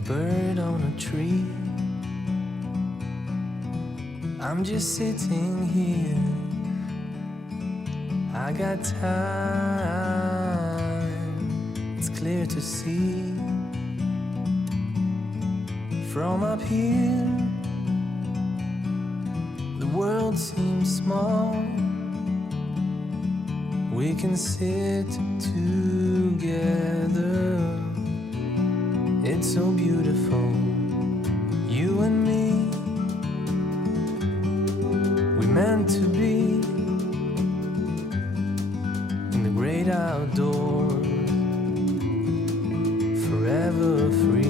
a bird on a tree. I'm just sitting here, I got time, it's clear to see. From up here, the world seems small. We can sit together, it's so beautiful, you and me. We meant to be in the great outdoors, forever free.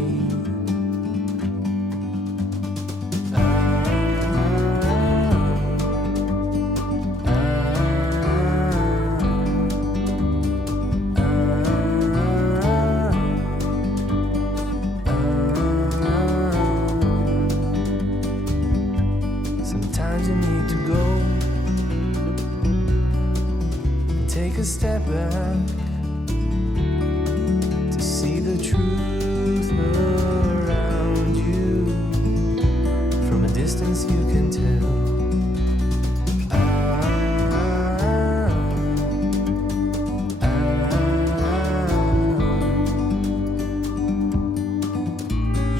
Sometimes you need to go and take a step back to see the truth around you. From a distance you can tell.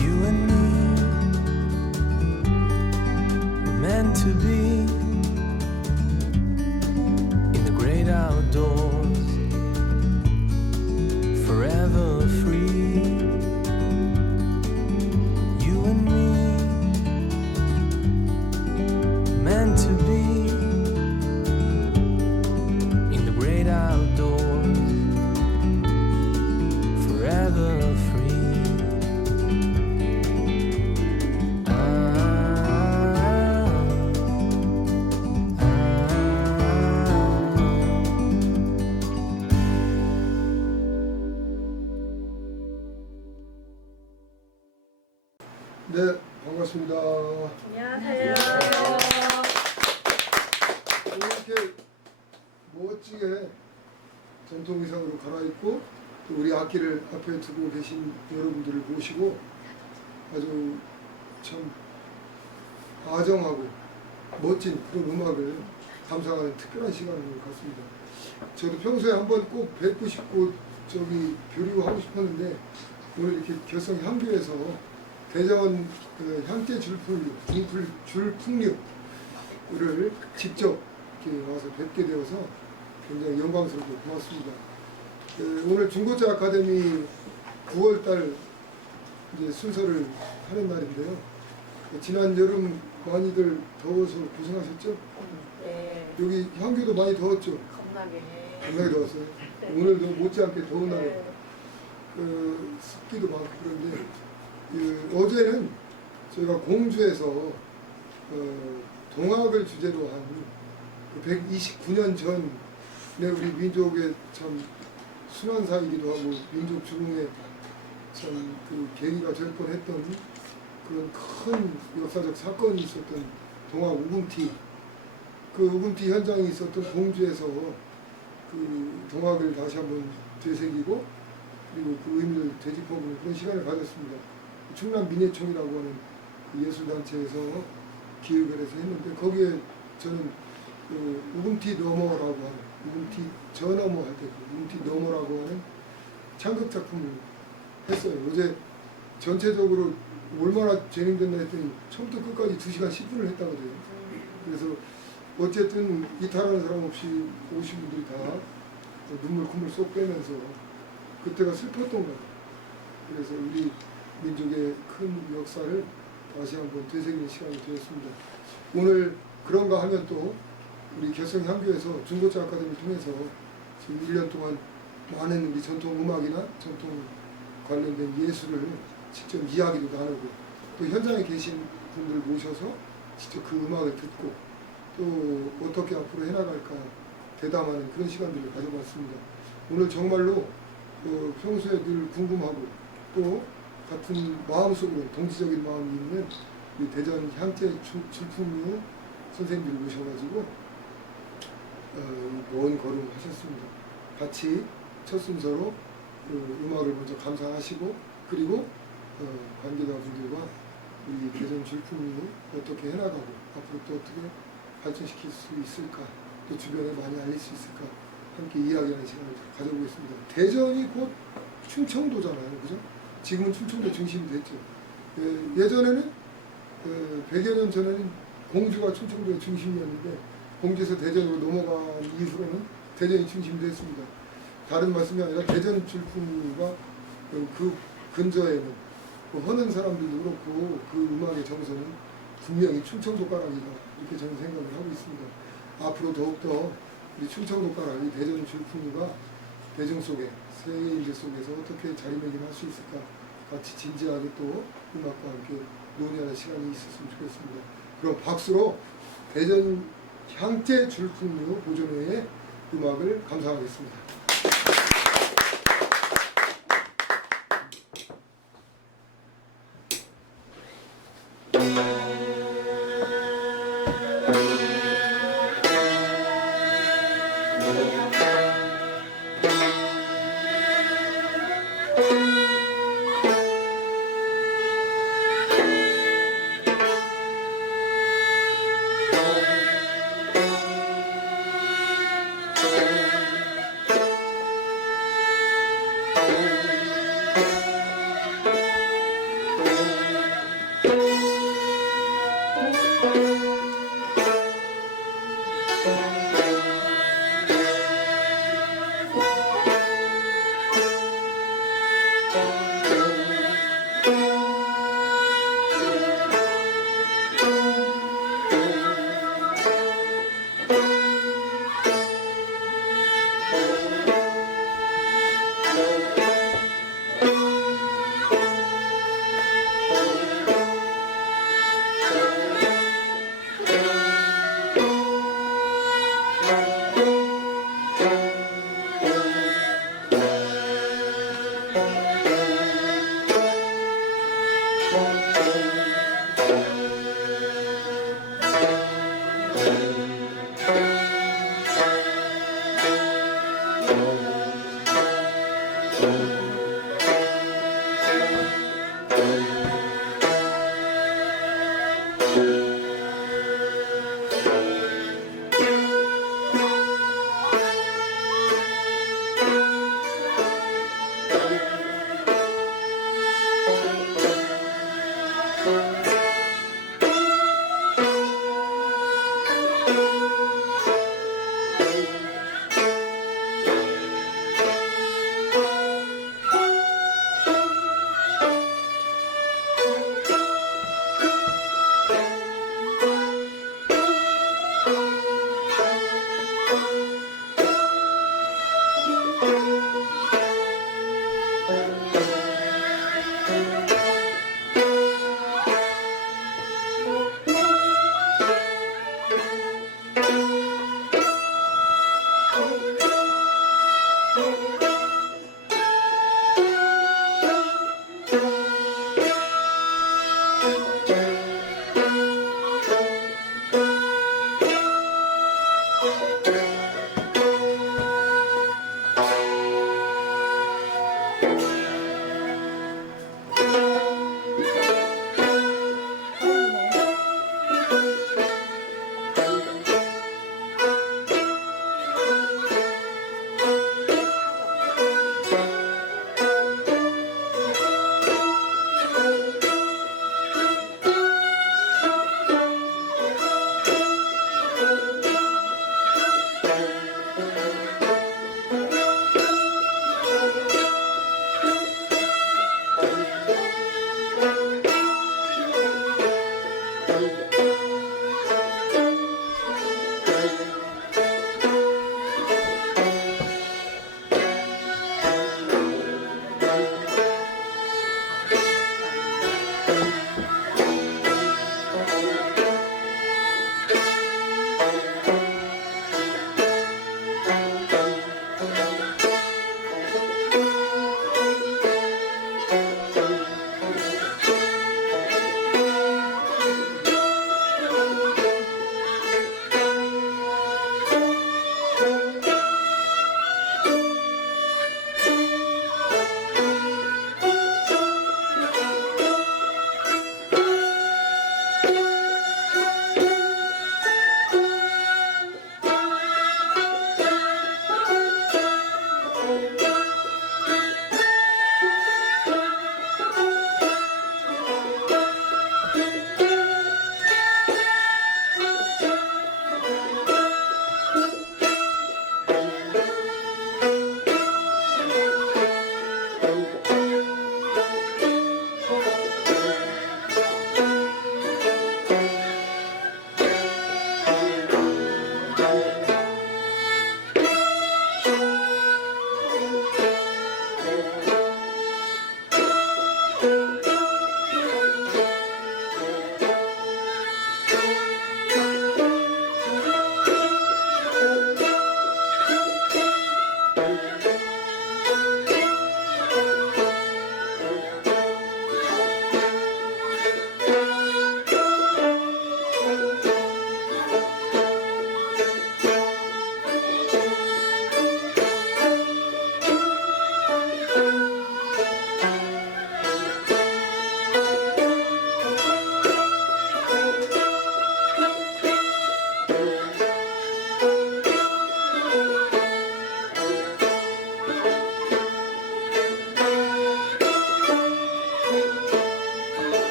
You and me were meant to be in the great outdoors, forever free. You and me meant to be in the great outdoors, forever free. 네, 반갑습니다. 안녕하세요. 이렇게 멋지게 전통 의상으로 갈아입고 또 우리 악기를 앞에 두고 계신 여러분들을 모시고 아주 참 아정하고 멋진 그런 음악을 감상하는 특별한 시간을 갖습니다. 저도 평소에 한번 꼭 뵙고 싶고 교류하고 싶었는데 오늘 이렇게 결성 향교에서 대전 그 향대 줄풍류를 직접 이렇게 와서 뵙게 되어서 굉장히 영광스럽고 고맙습니다. 오늘 중고차 아카데미 9월달 이제 순서를 하는 날인데요. 지난 여름 많이들 더워서 고생하셨죠? 네. 여기 향교도 많이 더웠죠? 겁나게. 겁나게 더웠어요. 오늘도 못지않게 더운 날. 네. 습기도 많고 그런데 어제는 저희가 공주에서 동학을 주제로 한 129년 전에 우리 민족의 참 순환사이기도 하고 민족 중흥의 참 그 계기가 될 뻔했던 그런 큰 역사적 사건이 있었던 동학 우금티, 그 우금티 현장이 있었던 공주에서 그 동학을 다시 한번 되새기고 그리고 그 의미를 되짚어보는 그런 시간을 가졌습니다. 충남 민예총이라고 하는 그 예술단체에서 기획을 해서 했는데 거기에 저는 그 우금티 너머라고 하는 우금티 저 너머 할 때 우금티 너머라고 하는 창극 작품을 했어요. 어제 전체적으로 얼마나 진행됐나 했더니 처음부터 끝까지 2시간 10분을 했다고 그래요. 그래서 어쨌든 이탈하는 사람 없이 오신 분들이 다 눈물 콧물 쏙 빼면서 그때가 슬펐던 것 같아요. 그래서 우리 민족의 큰 역사를 다시 한번 되새기는 시간이 되었습니다. 오늘 그런가 하면 또 우리 결성향교에서 중고차 아카데미 통해서 지금 1년 동안 많은 우리 전통 음악이나 전통 관련된 예술을 직접 이야기도 나누고 또 현장에 계신 분들을 모셔서 직접 그 음악을 듣고 또 어떻게 앞으로 해나갈까 대담하는 그런 시간들을 가져봤습니다. 오늘 정말로 평소에 늘 궁금하고 또 같은 마음속으로 동지적인 마음이 있는 우리 대전 향제 줄풍류 선생님들을 모셔가지고 먼 걸음 하셨습니다. 같이 첫 순서로 그 음악을 먼저 감상하시고 그리고 관계자분들과 우리 대전 줄품을 어떻게 해나가고 앞으로 또 어떻게 발전시킬 수 있을까, 또 주변에 많이 알릴 수 있을까 함께 이야기하는 시간을 가져보겠습니다. 대전이 곧 충청도잖아요, 그죠? 지금은 충청도 중심이 됐죠. 예전에는 100여 년 전에는 공주가 충청도의 중심이었는데 공주에서 대전으로 넘어간 이후로는 대전이 중심이 됐습니다. 다른 말씀이 아니라 대전 줄품과 그 근저에는 하는 사람들도 그렇고 그 음악의 정서는 분명히 충청도 가락이다, 이렇게 저는 생각을 하고 있습니다. 앞으로 더욱더 우리 충청도 가락이 대전 줄품과 대중 속에, 세계 인재 속에서 어떻게 자리매김할 수 있을까, 같이 진지하게 또 음악과 함께 논의하는 시간이 있었으면 좋겠습니다. 그럼 박수로 대전 향제 줄품류 보존회의 음악을 감상하겠습니다.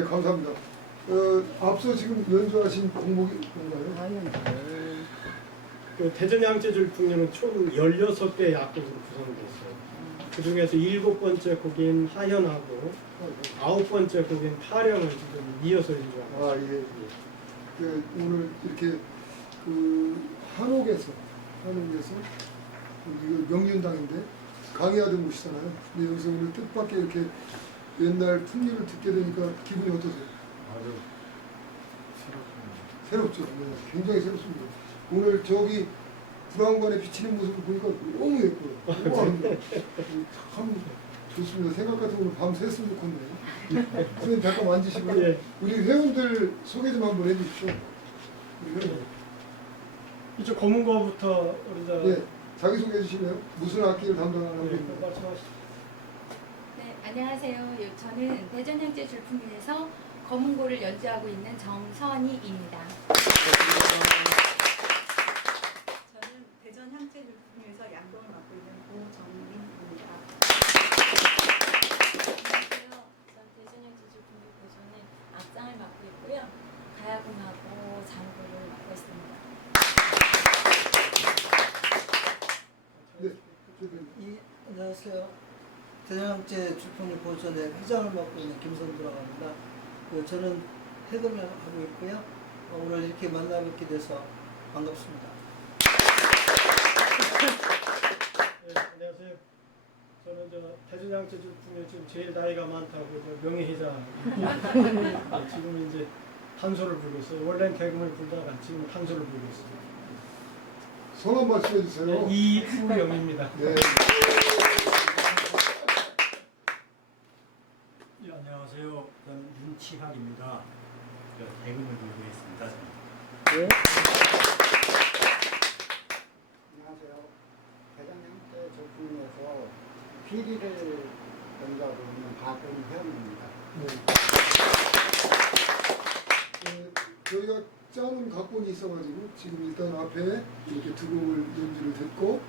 네, 감사합니다. 앞서 지금 연주하신 곡목이 뭔가요? 그 대전양재줄풍류는 총 16개의 악곡으로 구성되어 있어요. 그 중에서 7번째 곡인 하현하고 9번째 곡인 파령을 지금 이어서 연주하고 아, 예, 예. 오늘 이렇게 한옥에서 이거 명륜당인데 강의하던 곳이잖아요. 근데 여기서 오늘 뜻밖의 이렇게 옛날 풍류를 듣게 되니까 기분이 어떠세요? 아주 새롭죠. 네, 굉장히 새롭습니다. 오늘 저기 불안관에 비치는 모습을 보니까 너무 예뻐요. 너무 아름다워요. 참 좋습니다. 생각 같은 오늘 밤 샜으면 좋겠네요. 선생님 잠깐 앉으시고요. 예. 우리 회원들 소개 좀 한번 해주십시오. 우리 회원들. 이쪽 검은 거부터 우리 저 네, 자기소개 해주시면 무슨 악기를 담당하는 네, 분인가요? 말씀하시죠. 네, 안녕하세요. 저는 대전양재줄풍류에서 검은고를 연주하고 있는 정선희입니다. 저는 대전 향채줄풍에서 양동을 맡고 있는 고정민입니다. 안녕하세요. 전 대전양재줄풍류 고전의 악장을 맡고 있고요. 가야금하고 장구를 맡고 있습니다. 네, 저기 안녕하세요. 대전양재 줄풍류 보존의 회장을 맡고 있는 김선두라고 합니다. 저는 해금을 하고 있고요. 오늘 이렇게 만나 뵙게 돼서 반갑습니다. 네, 안녕하세요. 저는 저 대전양재줄풍류 지금 제일 나이가 많다고 저 명예회장 지금 이제 탄소를 불고 있어요. 원래는 개금을 불다가 지금 탄소를 불고 있어요. 성함 말씀해 주세요. 네, 이후영입니다. 네. 네, 안녕하세요. 저는 윤치학입니다. 대금을 들고 있습니다. 안녕하세요. 대전양재 줄풍류에서 비리를 연주하고 있는 박은현입니다. 네. 저희가 짜는 각본이 있어가지고 지금 일단 앞에 이렇게 두 곡을 연주를 듣고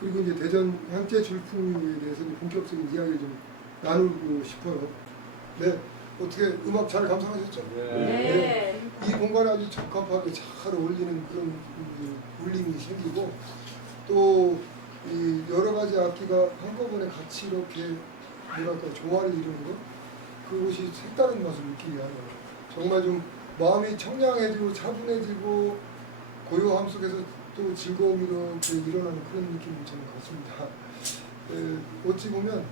그리고 이제 대전 향재 줄풍류에 대해서 이제 본격적인 이야기를 좀 나누고 싶어요. 네, 어떻게 음악 잘 감상하셨죠? 네. 이 공간에 아주 적합하게 잘 어울리는 그런 울림이 생기고 또 이 여러 가지 악기가 한꺼번에 같이 이렇게 뭐랄까 조화를 이루는 것 그것이 색다른 맛을 느끼게 하네요. 정말 좀 마음이 청량해지고 차분해지고 고요함 속에서 또 즐거움이 이렇게 일어나는 그런 느낌이 저는 같습니다. 어찌 보면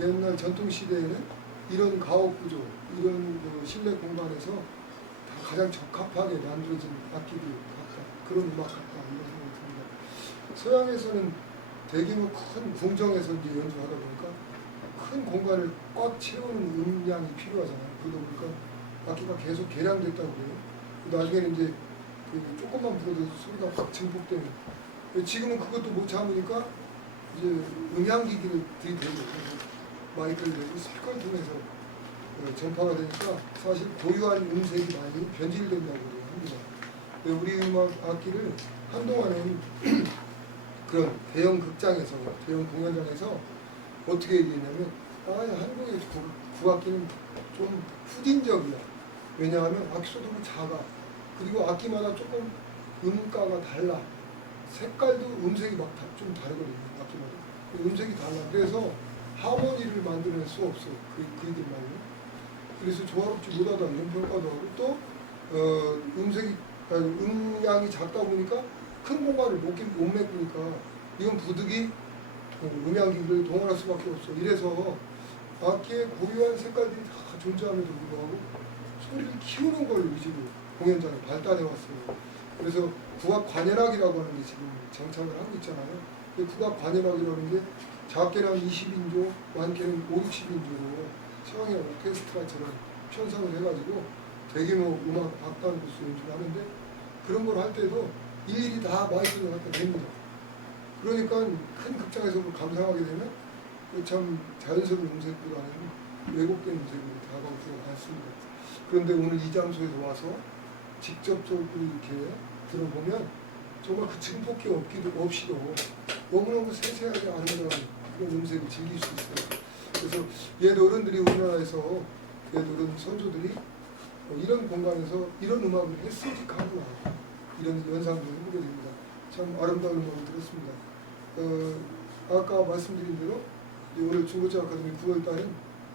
옛날 전통 시대에는 이런 가옥 구조, 이런 실내 공간에서 다 가장 적합하게 만들어진 악기들 같다. 그런 음악 같다. 이런 생각이 듭니다. 서양에서는 대규모 큰 궁정에서 이제 연주하다 보니까 큰 공간을 꽉 채우는 음량이 필요하잖아요. 그러다 보니까 악기가 계속 개량됐다고 그래요. 나중에는 이제 조금만 불어도 소리가 확 증폭되는. 지금은 그것도 못 참으니까 이제 음향기기를 들이대고 마이크를 대고 스피커를 통해서 전파가 되니까 사실 고유한 음색이 많이 변질된다고 합니다. 우리 음악 악기를 한동안은 그런 대형 극장에서, 대형 공연장에서 어떻게 얘기했냐면 한국의 국악기는 좀 후진적이야. 왜냐하면 악기 소도가 작아. 그리고 악기마다 조금 음가가 달라. 색깔도 음색이 막 좀 다르거든요. 악기마다. 음색이 달라. 그래서 하모니를 만들어낼 수 없어. 그이들 말로. 그래서 조화롭지 못하다 이런 평가도 하고 또 음량이 작다 보니까 큰 공간을 못 메꾸니까 이건 부득이 음향기를 동원할 수밖에 없어. 이래서 악기의 고유한 색깔들이 다 존재함에도 불구하고 소리를 키우는 걸 위주로 공연장에 발달해 왔어요. 그래서 국악 관현악이라고 하는 게 지금 정착을 하고 있잖아요. 국악 관현악이라는 게 작게는 20인조, 많게는 5, 60인조로 서양의 오케스트라처럼 편성을 해가지고 대규모 음악 악단으로서 연주를 하는데 그런 걸 할 때도 일일이 다 마이크를 갖다 댑니다. 그러니까 큰 극장에서 감상하게 되면 참 자연스러운 음색보다는 왜곡된 음색으로 다가올 수가 많습니다. 그런데 오늘 이 장소에서 와서 직접적으로 이렇게 들어보면 정말 그 증폭기 없이도 너무너무 세세하게 아름다운 그런 음색을 즐길 수 있어요. 그래서 옛 어른들이 우리나라에서 옛 어른 선조들이 이런 공간에서 이런 음악을 했으니까구나 이런 연상도 해보게 됩니다. 참 아름다운 음악을 들었습니다. 아까 말씀드린 대로 오늘 중고차 아카데미 9월달은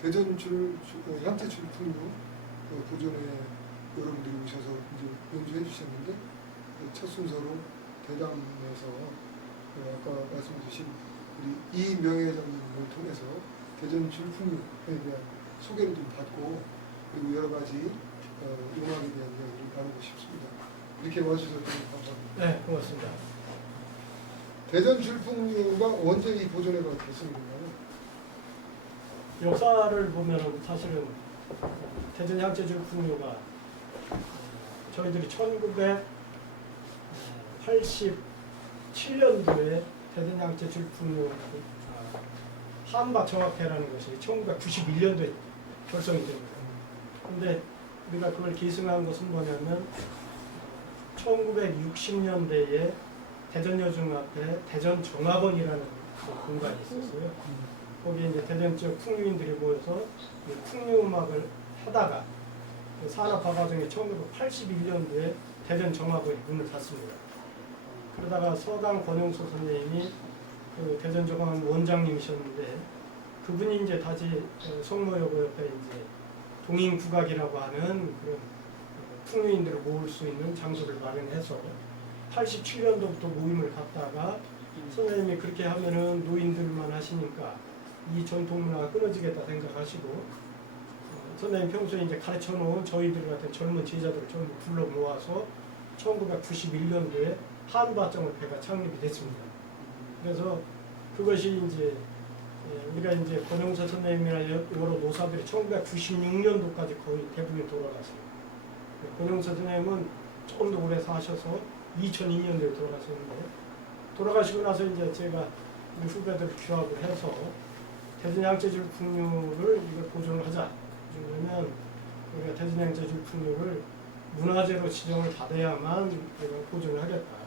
대전 향채 출풍류 고전에 여러분들이 오셔서 이제 연주해 주셨는데 첫 순서로 대담에서 아까 말씀 주신 우리 이명예 회장님을 통해서 대전 출풍류에 대한 소개를 좀 받고 그리고 여러 가지 음악에 대한 이야기를 나누고 싶습니다. 이렇게 와주셔서 감사합니다. 네, 고맙습니다. 대전 줄풍류가 언제 이 보존회가 결성됐나요? 역사를 보면은 사실은 대전 향채 줄풍류가 저희들이 1987년도에 대전 향채 줄풍류 한밭 정학회라는 것이 1991년도에 결성이 됩니다. 근데 우리가 그걸 계승한 것은 뭐냐면 1960년대에 대전여중학회 대전정학원이라는 공간이 있었어요. 거기에 이제 대전 지역 풍류인들이 모여서 풍류 음악을 하다가 산업화 과정에 1981년도에 대전정학원이 문을 닫습니다. 그러다가 서강 권용수 선생님이 그 대전정학원 원장님이셨는데 그분이 이제 다시 성모여고 옆에 이제 동인국악이라고 하는 그런 풍류인들을 모을 수 있는 장소를 마련해서 87년도부터 모임을 갖다가 선생님이 그렇게 하면은 노인들만 하시니까 이 전통문화가 끊어지겠다 생각하시고 선생님 평소에 이제 가르쳐 놓은 저희들 같은 젊은 제자들을 전부 불러 모아서 1991년도에 한밭정학회가 창립이 됐습니다. 그래서 그것이 이제 우리가 이제 권영서 선생님이나 여러 노사들이 1996년도까지 거의 대부분 돌아갔어요. 권영서 선생님은 조금 더 오래 사셔서 2002년도에 돌아가셨는데 돌아가시고 나서 이제 제가 우리 후배들 규합을 해서 대전향채줄 풍류를 이걸 보존을 하자. 왜냐면 우리가 대전향채줄 풍류를 문화재로 지정을 받아야만 우리가 보존을 하겠다.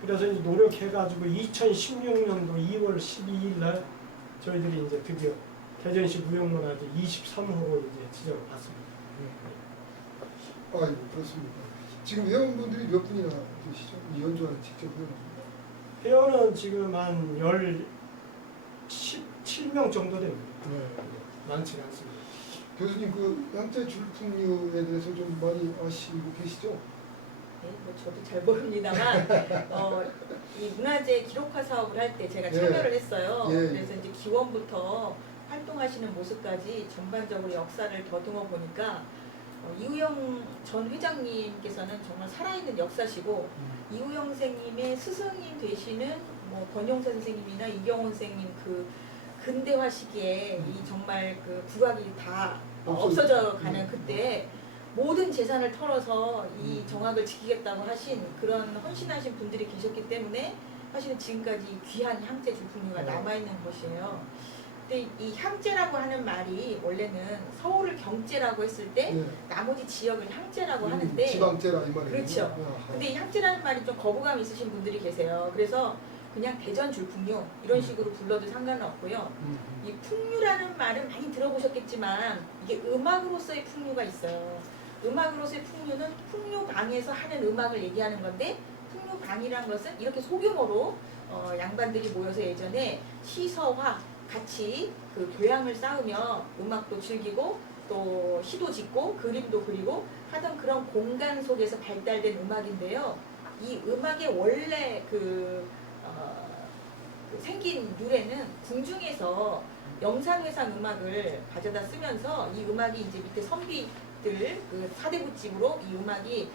그래서 이제 노력해가지고 2016년도 2월 12일 날 저희들이 이제 드디어 대전시 무형문화재 23호로 이제 지정을 받습니다. 아이고 그렇습니다. 지금 회원분들이 몇 분이나 계시죠? 이 연주하는 직접 회원. 회원은 지금 한 17명 정도 됩니다. 많지 않습니다. 교수님 그 향채 줄풍류에 대해서 좀 많이 아시고 계시죠? 네, 뭐 저도 잘 모릅니다만 이 문화재 기록화 사업을 할 때 제가 참여를 했어요. 그래서 이제 기원부터 활동하시는 모습까지 전반적으로 역사를 더듬어 보니까 이우영 전 회장님께서는 정말 살아있는 역사시고 이우영 선생님의 스승님 되시는 뭐 권용서 선생님이나 이경원 선생님 그 근대화 시기에 이 정말 그 국악이 다 없어져 가는 그때 모든 재산을 털어서 이 정악을 지키겠다고 하신 그런 헌신하신 분들이 계셨기 때문에 사실은 지금까지 귀한 향채 줄풍류가 남아있는 것이에요. 근데 이 향제라고 하는 말이 원래는 서울을 경제라고 했을 때 나머지 지역을 향제라고 하는데 지방제라 이 말이에요. 그렇죠. 근데 이 향제라는 말이 좀 거부감 있으신 분들이 계세요. 그래서 그냥 대전 줄풍류 이런 식으로 불러도 상관은 없고요. 이 풍류라는 말은 많이 들어보셨겠지만 이게 음악으로서의 풍류가 있어요. 음악으로서의 풍류는 풍류방에서 하는 음악을 얘기하는 건데 풍류방이란 것은 이렇게 소규모로 양반들이 모여서 예전에 시서화 같이 그 교양을 쌓으며 음악도 즐기고 또 시도 짓고 그림도 그리고 하던 그런 공간 속에서 발달된 음악인데요. 이 음악의 원래 생긴 유래는 궁중에서 영상회상 음악을 가져다 쓰면서 이 음악이 이제 밑에 선비들 그 사대부집으로 이 음악이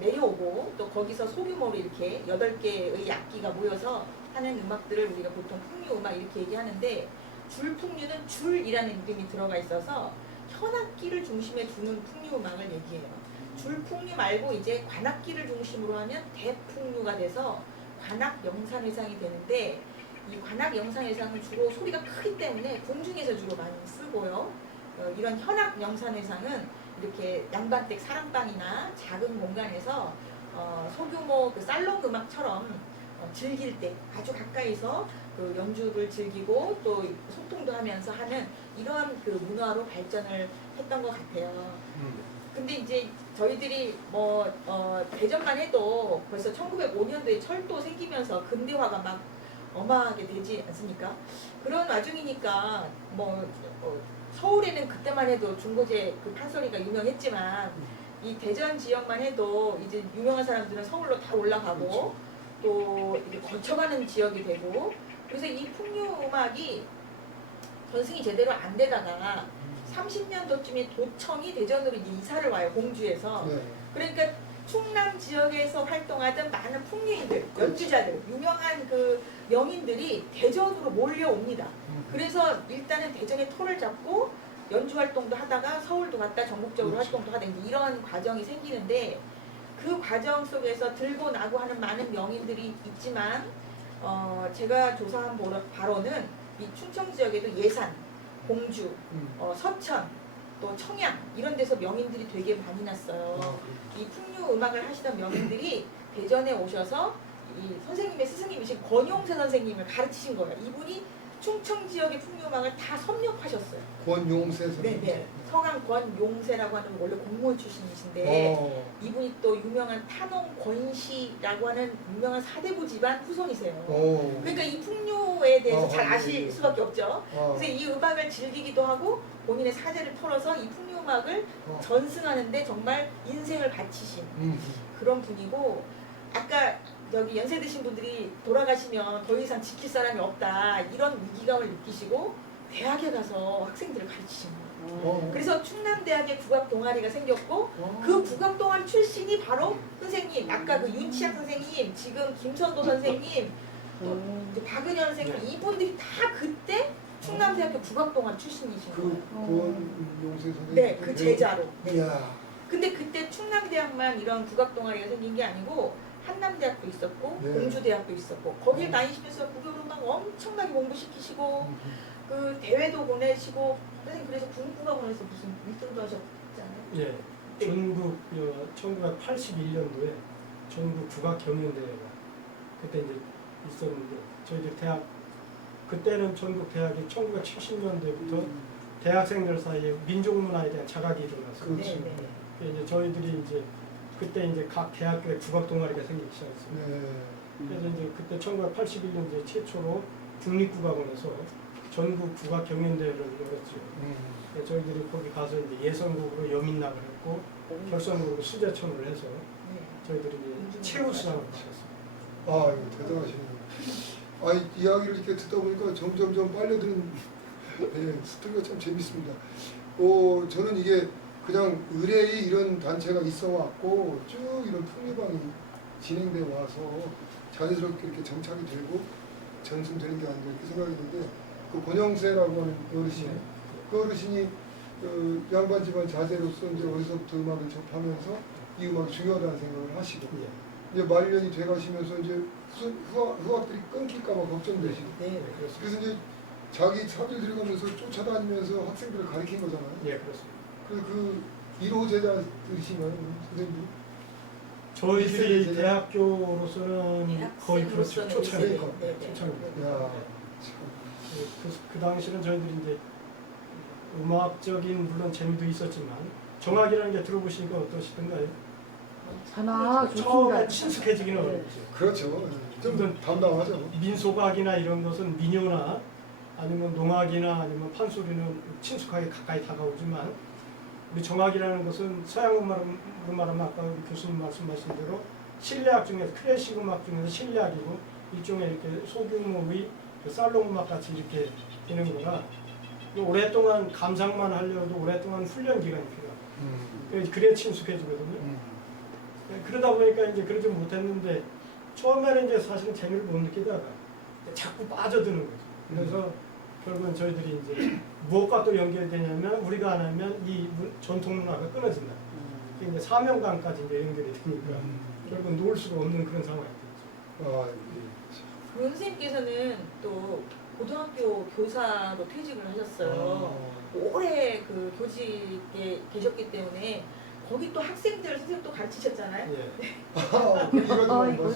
내려오고 또 거기서 소규모로 이렇게 8개의 악기가 모여서 하는 음악들을 우리가 보통 풍류 음악 이렇게 얘기하는데 줄풍류는 줄이라는 이름이 들어가 있어서 현악기를 중심에 두는 풍류 음악을 얘기해요. 줄풍류 말고 이제 관악기를 중심으로 하면 대풍류가 돼서 관악 영상회상이 되는데 이 관악 영상회상은 주로 소리가 크기 때문에 궁중에서 주로 많이 쓰고요. 이런 현악 영상회상은 이렇게 양반댁 사랑방이나 작은 공간에서 소규모 그 살롱 음악처럼 즐길 때 아주 가까이서 그 연주를 즐기고 또 소통도 하면서 하는 이러한 그 문화로 발전을 했던 것 같아요. 근데 이제 저희들이 대전만 해도 벌써 1905년도에 철도 생기면서 근대화가 막 어마하게 되지 않습니까? 그런 와중이니까 서울에는 그때만 해도 중고제 그 판소리가 유명했지만 이 대전 지역만 해도 이제 유명한 사람들은 서울로 다 올라가고 그렇죠. 또 이렇게 거쳐가는 지역이 되고 그래서 이 풍류 음악이 전승이 제대로 안 되다가 30년도쯤에 도청이 대전으로 이제 이사를 와요, 공주에서. 네. 그러니까 충남 지역에서 활동하던 많은 풍류인들, 연주자들, 유명한 그 명인들이 대전으로 몰려옵니다. 그래서 일단은 대전에 토를 잡고 연주 활동도 하다가 서울도 갔다 전국적으로 그렇죠. 활동도 하다 이런 과정이 생기는데 그 과정 속에서 들고 나고 하는 많은 명인들이 있지만 제가 조사한 바로는 이 충청 지역에도 예산, 공주, 서천, 또 청양 이런 데서 명인들이 되게 많이 났어요. 이 풍류 음악을 하시던 명인들이 대전에 오셔서 이 선생님의 스승님이신 권용세 선생님을 가르치신 거예요. 이분이 충청 지역의 풍류 음악을 다 섭렵하셨어요. 권용세 선생님. 네네. 성함 권용세라고 하는 원래 공무원 출신이신데 이분이 또 유명한 탄홍 권씨라고 하는 유명한 사대부 집안 후손이세요. 그러니까 이 풍류에 대해서 잘 아실 수밖에 없죠. 그래서 이 음악을 즐기기도 하고 본인의 사재를 털어서 이 풍류 음악을 전승하는데 정말 인생을 바치신 그런 분이고 아까 저기 연세 드신 분들이 돌아가시면 더 이상 지킬 사람이 없다 이런 위기감을 느끼시고 대학에 가서 학생들을 가르치신 거예요. 그래서 충남대학에 국악 동아리가 생겼고 그 국악 동아리 출신이 바로 선생님 아까 그 윤치학 선생님 지금 김선도 선생님 또 이제 박은현 선생님 이분들이 다 그때 충남대학교 국악 동아리 출신이신 거예요. 권용세 선생님. 네, 그 제자로. 네. 이야. 근데 그때 충남대학만 이런 국악 동아리가 생긴 게 아니고 한남대학도 있었고 네. 공주대학도 있었고 거길 다니시면서 국악음악 엄청나게 공부시키시고 그 대회도 보내시고 선생님 그래서 국악원에서 무슨 1등도 하셨잖아요. 예, 전국 1981년도에 전국 국악 경연대회가 그때 이제 있었는데 저희들 대학 그때는 전국 대학이 1970년대부터 대학생들 사이에 민족문화에 대한 자각이 일어났어요. 그렇지. 네. 이제 저희들이 이제 그때 이제 각 대학교에 국악 동아리가 생기기 시작했어요. 네. 그래서 이제 그때 1981년 이제 최초로 국립국악원에서 전국 국악 경연대회를 열었죠. 그래서 저희들이 거기 가서 이제 예선곡으로 여민락을 했고 결선곡으로 수제천을 해서 네. 저희들이 이제 최우수상을 받았어요. 아, 이거 대단하시네요. 아, 이야기를 이렇게 듣다 보니까 점점점 빨려드는 스토리가 참 재밌습니다. 저는 이게 그냥 의뢰의 이런 단체가 있어 왔고 쭉 이런 풍류방이 진행돼 와서 자연스럽게 이렇게 정착이 되고 전승되는 게 아닌가 이렇게 생각했는데 그 권영세라고 하는 어르신, 그 어르신이 그 양반 집안 자제로서 이제 어디서부터 음악을 접하면서 이 음악이 중요하다는 생각을 하시고 이제 말년이 돼가시면서 이제 후학들이 끊길까봐 걱정되시고 네. 그래서 이제 자기 사비를 들여가면서 쫓아다니면서 학생들을 가르친 거잖아요. 예, 그렇습니다. 그래서 그 1호 제자들이시면 선생님 저희들이 제자. 네, 대학교로서는 거의 그렇죠. 학생으로서는 초창이에요. 네, 네. 초창입니다. 야, 그 당시는 저희들이 이제 음악적인 물론 재미도 있었지만 정악이라는 게 들어보시니까 어떠시던가요? 하나 처음에 좋습니다. 친숙해지기는 어렵죠. 그렇죠. 좀 담당하죠. 민속악이나 이런 것은 민요나 아니면 농악이나 아니면 판소리는 친숙하게 가까이 다가오지만 우리 정악이라는 것은 서양 음악으로 말하면 아까 우리 교수님 말씀하신 대로 실내악 중에서 클래식 음악 중에서 실내악이고 일종의 이렇게 소규모의 그 살롱 음악 같이 이렇게 되는 거라 오랫동안 감상만 하려도 오랫동안 훈련 기간이 필요하고 그래야 친숙해지거든요. 그러다 보니까 이제 그러지 못했는데 처음에는 이제 사실은 재미를 못 느끼다가 자꾸 빠져드는 거죠. 그래서 결국은 저희들이 이제 무엇과 또 연결되냐면 우리가 안 하면 이 전통 문화가 끊어진다. 이제 사명감까지 이제 연결이 되니까 결국은 놓을 수가 없는 그런 상황이 됐죠. 아, 그 선생님께서는 또 고등학교 교사로 퇴직을 하셨어요. 오래 그 교직에 계셨기 때문에 거기 또 학생들 선생님 또 가르치셨잖아요. 예. 이거 이거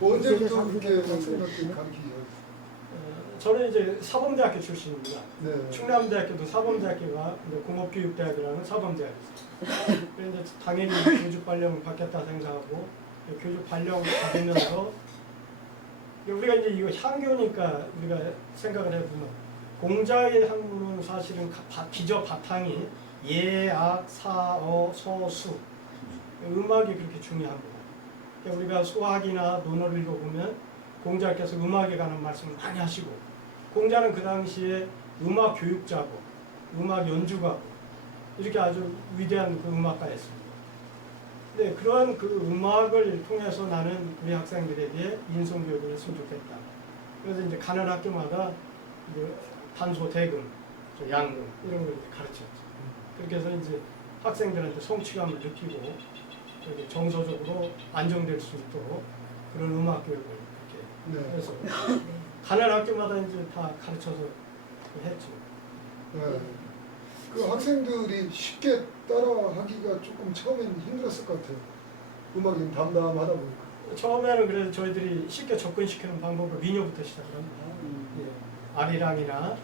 언제부터 그렇게 학생들한테 가르치죠? 저는 이제 사범대학교 출신입니다. 네. 충남대학교도 사범대학교가 이제 공업교육대학이라는 사범대학이 있어요. 그래서 이제 당연히 교육 발령 받겠다 생각하고 교육 발령 받으면서 우리가 이제 이거 향교니까 우리가 생각을 해보면 공자의 학문은 사실은 기저 바탕이 예, 악, 사, 어, 서, 수 음악이 그렇게 중요합니다. 그러니까 우리가 수학이나 논어를 읽어보면 공자께서 음악에 관한 말씀을 많이 하시고 공자는 그 당시에 음악 교육자고 음악 연주가고 이렇게 아주 위대한 그 음악가였습니다. 네, 그런 그 음악을 통해서 나는 우리 학생들에게 인성교육을 했으면 좋겠다. 그래서 이제 가는 학교마다 이제 단소, 대금, 양금 이런 걸 가르쳤죠. 그렇게 해서 이제 학생들한테 성취감을 느끼고 이렇게 정서적으로 안정될 수 있도록 그런 음악 교육을 이렇게 네. 해서 가는 학교마다 이제 다 가르쳐서 했죠. 네. 그 학생들이 쉽게 따라하기가 조금 처음엔 힘들었을 것 같아요. 음악이 담담하다 보니까. 처음에는 그래서 저희들이 쉽게 접근시키는 방법을 민요부터 시작합니다. 예. 아리랑이나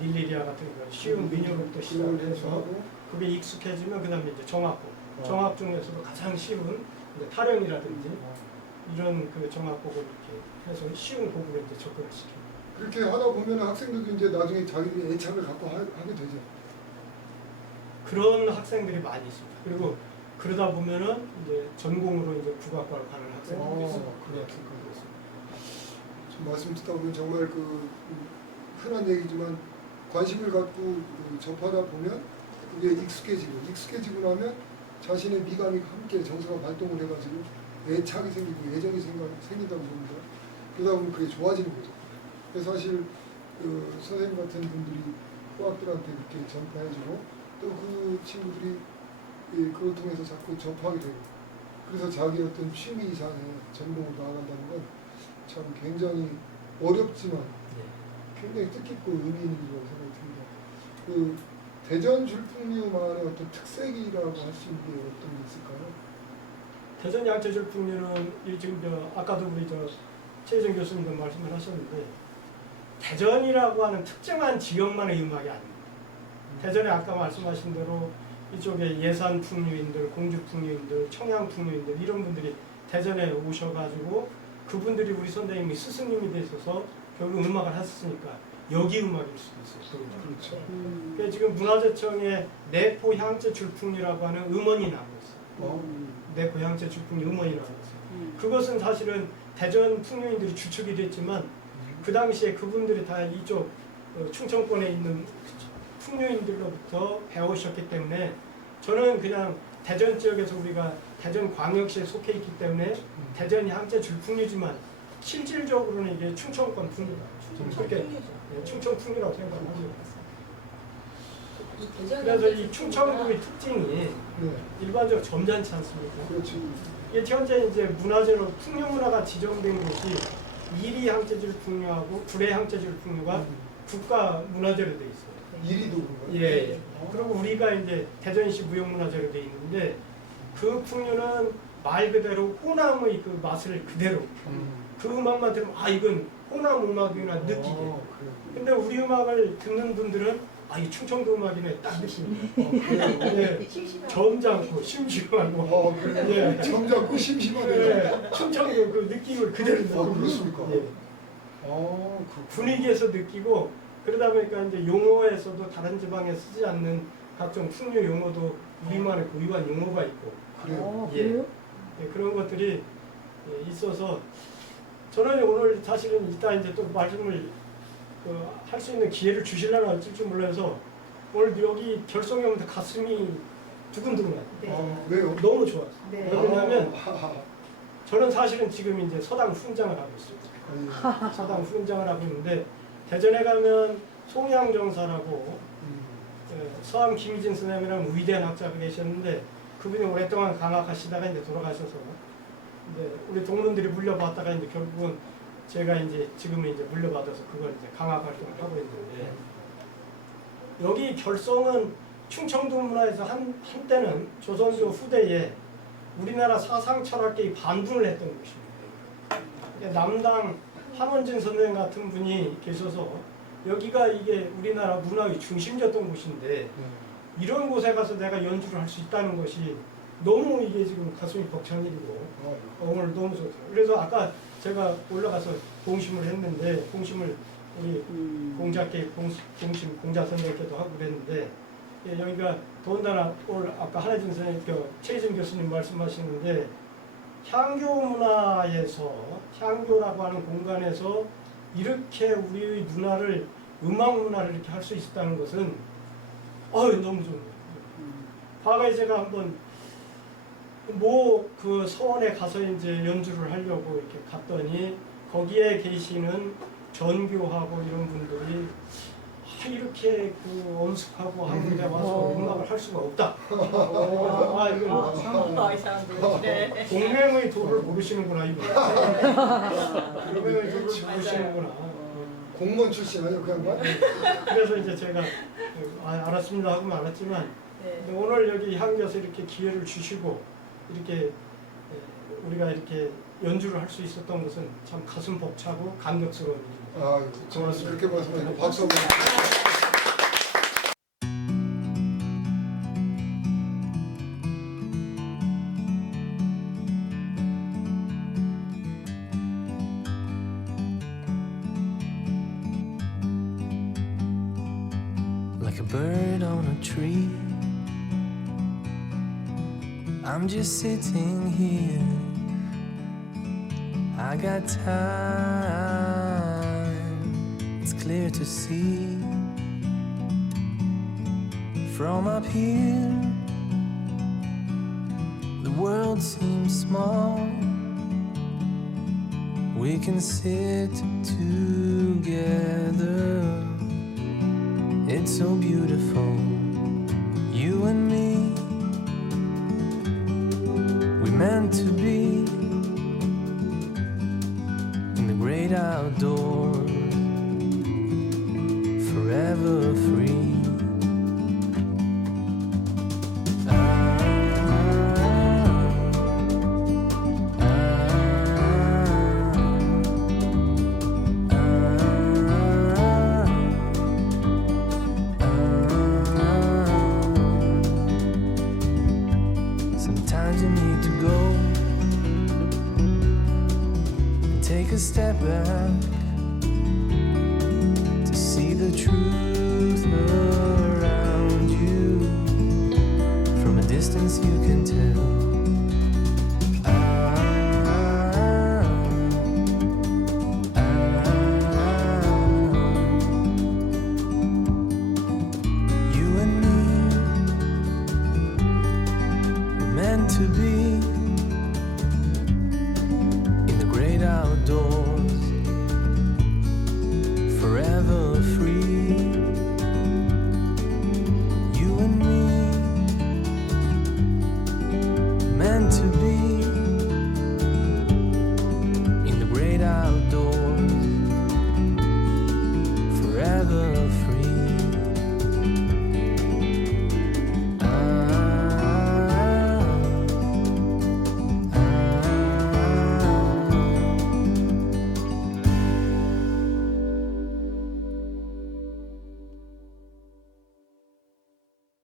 릴리리아 같은 거 쉬운 민요부터 시작을 해서 하고 그게 익숙해지면 그다음에 이제 정악곡. 정악 중에서도 가장 쉬운 이제 타령이라든지 이런 그 정악곡을 이렇게 해서 쉬운 곡으로 이제 접근을 시킵니다. 그렇게 하다 보면 학생들도 이제 나중에 자기들이 애착을 갖고 하게 되죠. 그런 학생들이 많이 있습니다. 그리고 그러다 보면은 이제 전공으로 이제 국악과를 가는 학생들이 있어요. 그렇습니까? 좀 말씀 듣다 보면 정말 그 흔한 얘기지만 관심을 갖고 접하다 보면 그게 익숙해지고 나면 자신의 미감이 함께 정서가 발동을 해가지고 애착이 생기고 애정이 생긴다고 봅니다. 그러다 보면 그게 좋아지는 거죠. 그래서 사실 그 선생님 같은 분들이 후학들한테 이렇게 전파해주고 또 그 친구들이 그걸 통해서 자꾸 접하게 되고 그래서 자기 어떤 취미 이상의 전공으로 나아간다는 건 참 굉장히 어렵지만 굉장히 뜻깊고 의미 있는 일이라고 생각이 듭니다. 그 대전 줄풍류만의 어떤 특색이라고 할 수 있는 게 어떤 게 있을까요? 대전 양재줄풍류는 지금 아까도 우리 최혜정 교수님도 말씀을 하셨는데 대전이라고 하는 특정한 지역만의 음악이 아닙니다. 대전에 아까 말씀하신 대로 이쪽에 예산 풍류인들, 공주 풍류인들, 청양 풍류인들 이런 분들이 대전에 오셔가지고 그분들이 우리 선생님이 스승님이 되셔서 결국 음악을 하셨으니까 여기 음악일 수도 있어요. 그렇죠. 그래서 지금 문화재청에 내포 향재 줄풍류라고 하는 음원이 나오고 있어요. 내포 향재 줄풍류 음원이 나오고 있어요. 그것은 사실은 대전 풍류인들이 주축이 됐지만 그 당시에 그분들이 다 이쪽 충청권에 있는 풍류인들로부터 배우셨기 때문에 저는 그냥 대전 지역에서 우리가 대전 광역시에 속해 있기 때문에 대전이 향재 줄풍류지만 실질적으로는 이게 충청권 풍류다. 그렇게 충청 풍류라고 생각합니다. 그래서 이 충청북의 특징이 네. 일반적으로 점잖지 않습니까? 그렇지. 이게 현재 이제 문화재로 풍류 문화가 지정된 곳이 이리 향재줄 풍류하고 구례 향재줄 풍류가 국가 문화재로 돼 있어요. 이리도 그런가요? 예. 그리고 우리가 이제 대전시 무형문화재로 돼 있는데 그 풍류는 말 그대로 호남의 그 맛을 그대로 그 음악만 들으면 아 이건 호남 음악이나 느끼게. 그래요. 근데 우리 음악을 듣는 분들은 아 이 충청도 음악이네 딱 느낍니다. 예. 점잖고 심심하고. 그래요. 예. 점잖고 심심하네요. 예. 충청도 그 느낌을 그대로 느끼고. 그렇습니까? 예. 분위기에서 느끼고 그러다 보니까 이제 용어에서도 다른 지방에 쓰지 않는 각종 풍류 용어도 우리만의 고유한 용어가 있고. 그래요. 예. 예, 그런 것들이 있어서 저는 오늘 사실은 이따 이제 또 말씀을 할 수 있는 기회를 주시려나 어쩔 몰라서 오늘 여기 결성이 오면서 가슴이 두근두근해요. 네. 왜요? 너무 좋아요. 네. 왜냐하면 저는 사실은 지금 이제 서당 훈장을 하고 있어요. 서당 훈장을 하고 있는데 대전에 가면 송양정사라고 서암 김희진 선생님이라는 위대한 학자가 계셨는데 그분이 오랫동안 강학하시다가 이제 돌아가셔서 이제 우리 동문들이 물려받다가 이제 결국은 제가 이제 지금은 이제 물려받아서 그걸 이제 강학 활동을 하고 있는데 여기 결성은 충청도 문화에서 한때는 조선조 후대에 우리나라 사상 철학계의 반분을 했던 곳입니다. 남당 함원진 선생 같은 분이 계셔서 여기가 이게 우리나라 문화의 중심지였던 곳인데 이런 곳에 가서 내가 연주를 할 수 있다는 것이 너무 이게 지금 가슴이 벅찬 일이고 오늘 너무 좋죠. 그래서 아까 제가 올라가서 공심을 했는데 공심을 우리 공자께 공심 공자 선생님께도 하고 그랬는데 예, 여기가 더군다나 오늘 아까 한혜진 선생님, 최희진 교수님 말씀하시는데 향교 문화에서 향교라고 하는 공간에서 이렇게 우리의 문화를 음악 문화를 이렇게 할 수 있었다는 것은 너무 좋은 거예요. 과거에 제가 한번 그 서원에 가서 이제 연주를 하려고 이렇게 갔더니 거기에 계시는 전교하고 이런 분들이 이렇게 그 엄숙하고 한국에 와서 음악을 할 수가 없다. 이거 이 사람들. 네. 공명의 도를 모르시는구나 이거. 공명의 도를 모르시는구나. 공무원 출신 아니에요 그 양반? 그래서 이제 제가 알았습니다 하고는 알았지만 네. 오늘 여기 향교에서 이렇게 기회를 주시고 이렇게 우리가 이렇게 연주를 할 수 있었던 것은 참 가슴 벅차고 감격스러운 일입니다. 고맙습니다. 그렇게 말씀하시고 박수 한번. Like a bird on a tree, I'm just sitting here. I got time, it's clear to see. From up here, the world seems small. We can sit together. It's so beautiful, you and me. We meant to be in the great outdoors, forever free. Sometimes you need to go and take a step back to see the truth around you. From a distance you can tell. You and me were meant to be in the great outdoors.